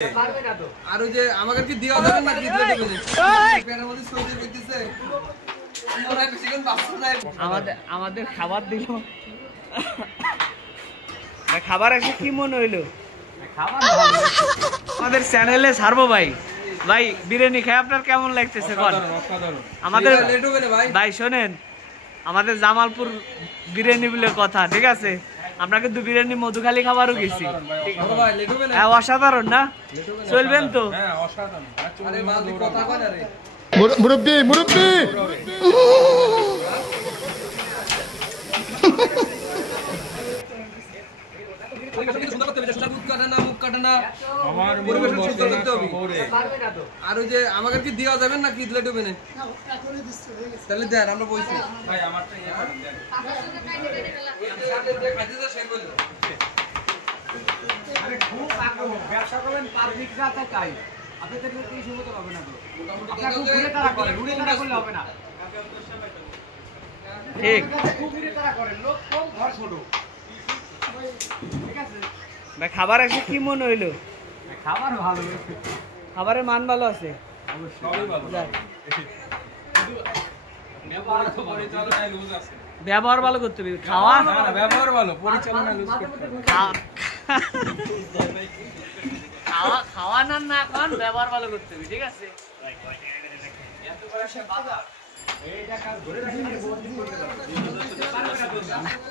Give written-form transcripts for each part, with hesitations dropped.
আর ওই যে আমাকে কি দেওয়া যাবে না কি দিলে দেবে পেটের মধ্যে সইতে কইতেছে মনে হয় বেশিক্ষণ বাঁচতে নাই আমাদের খাবার দিল খাবার এসে কি মনে হইলো খাবার আমাদের চ্যানেলে ছাড়বো ভাই ভাই বিরিয়ানি খাই আপনার কেমন লাগতেছে আমাদের ভাই শোনেন আমাদের জামালপুর বিরিয়ানি বলে কথা ঠিক আছে আমরা কিন্তু বিরিয়ানি মধুখালী খাবারও গেছি হ্যাঁ অসাধারণ না চলবেন তো মুরব্বি মুরব্বি আর ওই যে আমাকে কি দেওয়া যাবে না কি দিলে দেবে না তাহলে দেন আমরা বলছি ভাই আমারটা আরে খুব আগ্রহ ব্যবসা করবেন পাবলিক রাতে চাই আপনাদের কি সুবিধা হবে না আপনারা খুব ঘুরে তারা করেন ঘুরে তারা করলে হবে না ঠিক খুব ঘুরে তারা করেন লোক কম ঘর ছোট ঠিক আছে ভাই খাবার এসে কি মনে হইলো খাবার ভালো খাবারের মান ভালো আছে অবশ্যই ভালো ব্যবহার ভালো করতে হবে খাওয়া না ব্যবহার ভালো পরিচালনা লুজ করতে খাওয়া না খান ব্যবহার ভালো করতে হবে ঠিক আছে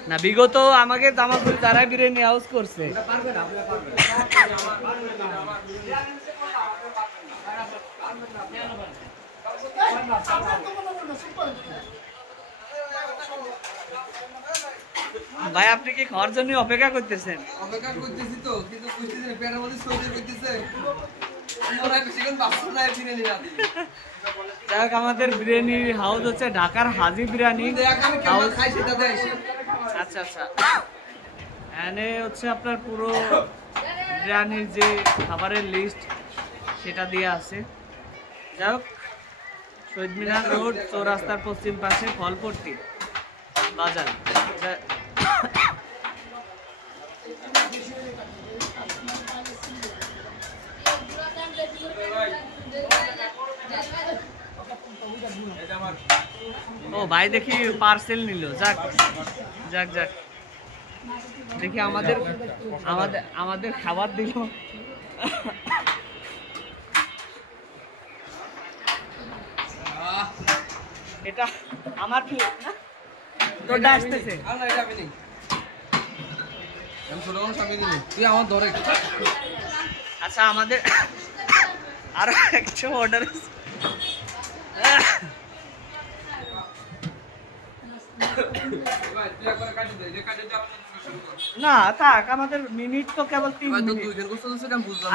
না বিগত আমাকে জামালপুর তারা বিরিয়ানি হাউস করছে ভাই আপনি কি খাওয়ার জন্য অপেক্ষা করতেছেন অপেক্ষা করতেছি তো কিন্তু বুঝতেছি না পেটের মধ্যে সইতে কইতেছে মনে হয় বেশিক্ষণ বাঁচতে নাই বিরিয়ানি না দিলে যাক আমাদের বিরিয়ানি হাউস হচ্ছে ঢাকার হাজি বিরিয়ানি হাউস আচ্ছা আচ্ছা এখানে হচ্ছে আপনার পুরো বিরিয়ানির যে খাবারের লিস্ট সেটা দিয়ে আছে যাই হোক শহীদ মিনার রোড চৌরাস্তার পশ্চিম পাশে ফলপট্টি বাজার ও ভাই দেখি পার্সেল নিল যাক যাক যাক দেখি আমাদের আমাদের আমাদের খাবার দিল এটা আমার প্লেট না তোরটা আসতেছে না এটা আমি নেই আমি ছোট কোনো সামনে নিই তুই আমার ধরে আচ্ছা আমাদের আরো একটা অর্ডার না থাক আমাদের মিনিট তো কেবল 3 মিনিট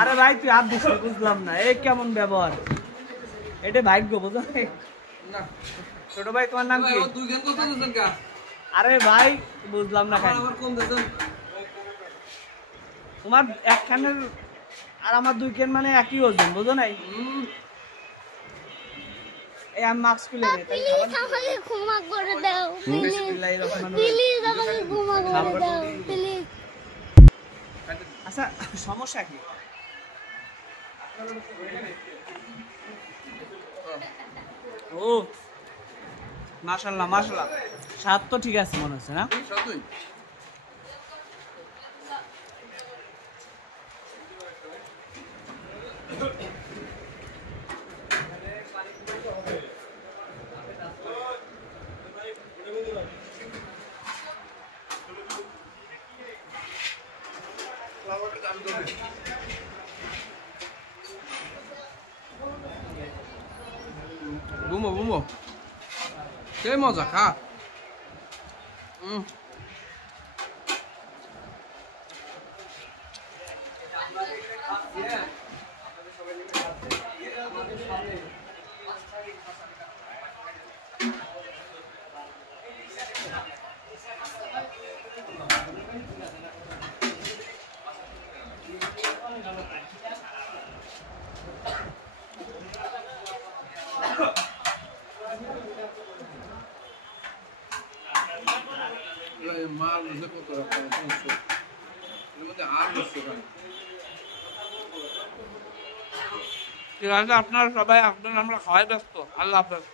আরে ভাই তুই আর দিছিস বুঝলাম না এই কেমন ব্যবহার এটা ভাগ্য বুঝো না ছোট ভাই তোমার নাম কি আরে ভাই বুঝলাম না কেন তোমার একখানের আর আমার 2 কেন মানে একই ওজন বুঝো নাই এই আমি মাস্ক খুলে দেই তাই প্লিজ আমাকে ক্ষমা করে দাও প্লিজ আমাকে ক্ষমা করে দাও প্লিজ আচ্ছা সমস্যা কি ও মাশাআল্লাহ মাশাআল্লাহ স্বাদ তো ঠিক আছে মনে হচ্ছে না বুমো বুমো কে মজা খা mal, no sé cómo te lo pongo. En el mundo de armas, ঠিক আছে, আপনারা সবাই আসবেন, আমরা খাওয়াই ব্যস্ত। আল্লাহ হাফেজ।